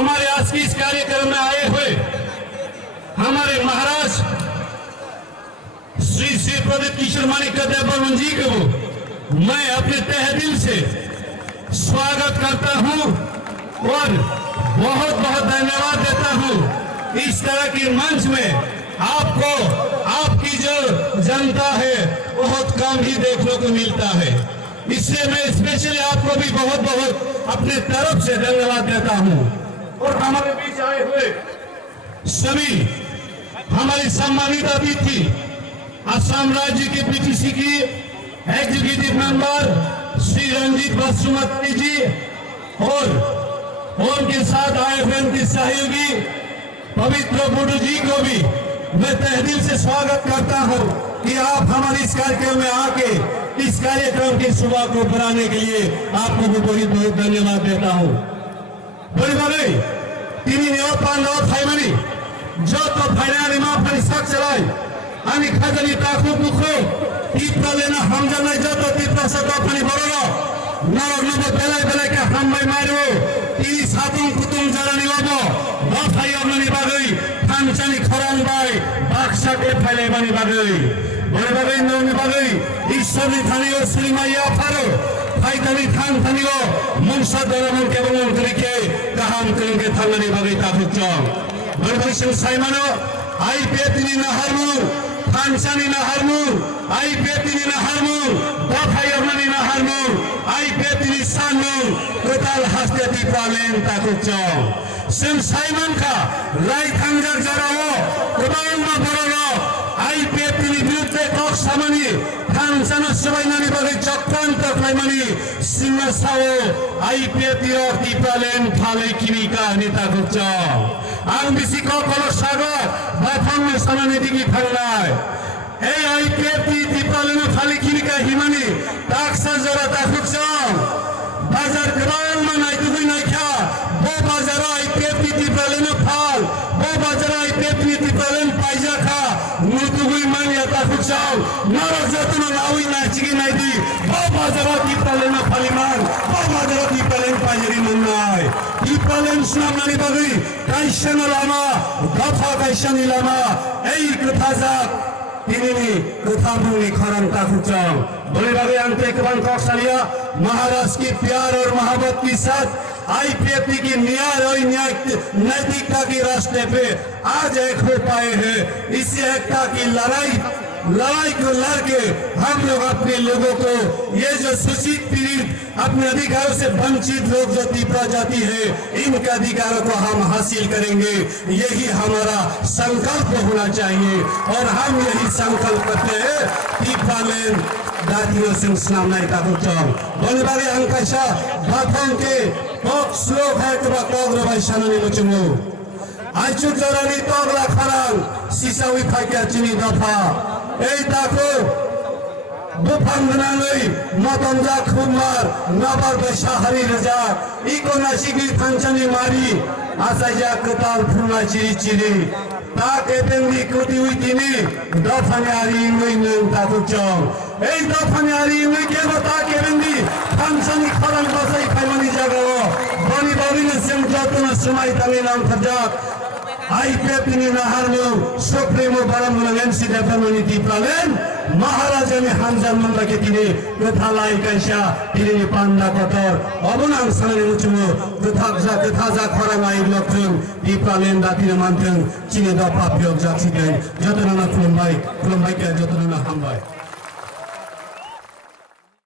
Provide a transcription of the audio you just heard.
हमारे आज की इस कार्यक्रम में आए हुए हमारे महाराज श्री श्री प्रदीप किशोर माणिक्य देव बर्मन जी को मैं अपने तहे दिल से स्वागत करता हूं और बहुत बहुत धन्यवाद देता हूं। इस तरह के मंच में आपको आपकी जो जनता है बहुत कम ही देखने को मिलता है, इसलिए मैं स्पेशली आपको भी बहुत बहुत अपने तरफ से धन्यवाद देता हूं। और हमारे बीच आए हुए सभी हमारी सम्मानित अतिथि असम राज्य के पीटीसी की एग्जीक्यूटिव मेंबर श्री रंजीत बसुमती जी और उनके साथ आए हुए उनके सहयोगी पवित्र बुडू जी को भी मैं तहे दिल से स्वागत करता हूं कि आप हमारे इस कार्यक्रम में आके इस कार्यक्रम की सुबह को बनाने के लिए आपको भी बहुत बहुत धन्यवाद देता हूं। बड़े तीन फाइमनी जो तो फाइनाली माफनी सक चलाए आणि खजनी ताकू बुखो तीपरा लेना हम जाना जो तो तीपरा सतो फनी बरोलो नरक नबो बेलाय के हम भाई मारो तीन सातों कुतुम जरानी लोबो बाफाई अपनी बागई खानचानी खरान बाई बाक्सा के फैले बनी बागई बड़े नौनी बागई ईश्वरी थानी और श्री मैया फारो फाइटली थान थानी लो मुंशा दरमन के बंगन करके कहाम करेंगे थानी बागई ताकू चौं बड़े सिंह साइमानो आई पेतनी नहरमू खानचानी नहरमू आई पेतनी नहरमू बाफाई अपनी नहरमू आई पेतनी सानमू कताल हस्तेती पालेन ताकू चौं सिंह साइमन का राय थंगर जराओ कबांग में बरोलो आई पेतनी विरुद्ध कौक समनी खानचाना सुबाइनानी बगे चक्रांत क्लाइमनी सिंह साओ आई पेती और तीपालेन फाले किमी का नेता को चौं आंग बिसी को कलो सागर बाफंग में समाने दिगी फंगलाय ए आई पेती तीपालेन फाले किमी का हिमानी ताकसा जरा ताकू चौं बाजार कबांग में नाई दुबई नाई क्या वो बाजार आई पेती तीपालेन फाल वो बाजार आई पेती तीपालेन पाइजा खा मुर्तुबई मानिया ताकू चौं नरक जतन लावी नाई चिगी नाई दी वो बाजार तीपालेन फालिमान वो बाजार तीपालेन पाइजरी मुन्नाय तीपालेन सुनाम नानी बगई काइशन लामा दफा काइशन लामा ऐ कथाजाक तिनी कथाबुनी खरन ताकू चौं बड़े बड़े अंते कबान कौशलिया महाराष्ट्र की प्यार और मोहब्बत के साथ आईपीएफटी की न्याय और नैतिकता के रास्ते पे आज एक हो पाए हैं। इस एकता की लड़ाई को लड़के हम लोग अपने लोगों को ये जो शोषित पीड़ित अपने अधिकारों से वंचित लोग जो तीव्र जाति है इनके अधिकारों को हम हासिल करेंगे, यही हमारा संकल्प होना चाहिए और हम यही संकल्प करते हैं। तीपालेन दातियों से नाम नहीं ताकू चौं बोले बारे अंकशा बाथों के बहुत श्लोक है कि बातों रवाई शाननी मुचमो आचुक जरानी तोगला खरांग सिसावी फाइकिया चिनी दफा ए ताको बुफांगनांगई मतंजा खुमार नबर बेशाहरी रजा इको नाशिकी खानचानी मारी आसाजा कताल फुना चिरी चिरी ताके बेंगी कुटी हुई तिनी दफाने आरी इंगई नंग ताकू चौं ए दफाने आरी इंगई के बता के बेंगी खानचानी खरांग बसाई खाइमानी जगह बनी बनी ने सिंह जातुना सुमाई तंगी नाम खजाक आई पेपनी नहरमो सुप्रीमो बरमगुना एमसी डेवलपमेंट तीपालेन महाराजा ने हमजान मंदा के तिने कथालाई कैसा तिने पांडा पतर अबुनांग साने मुचमो कथाजा खरामाई लक्षण तीपालेन दातिने मानथों चिने दफा प्रयोग जासिगोन जतनना खुलुमबाय के जतनना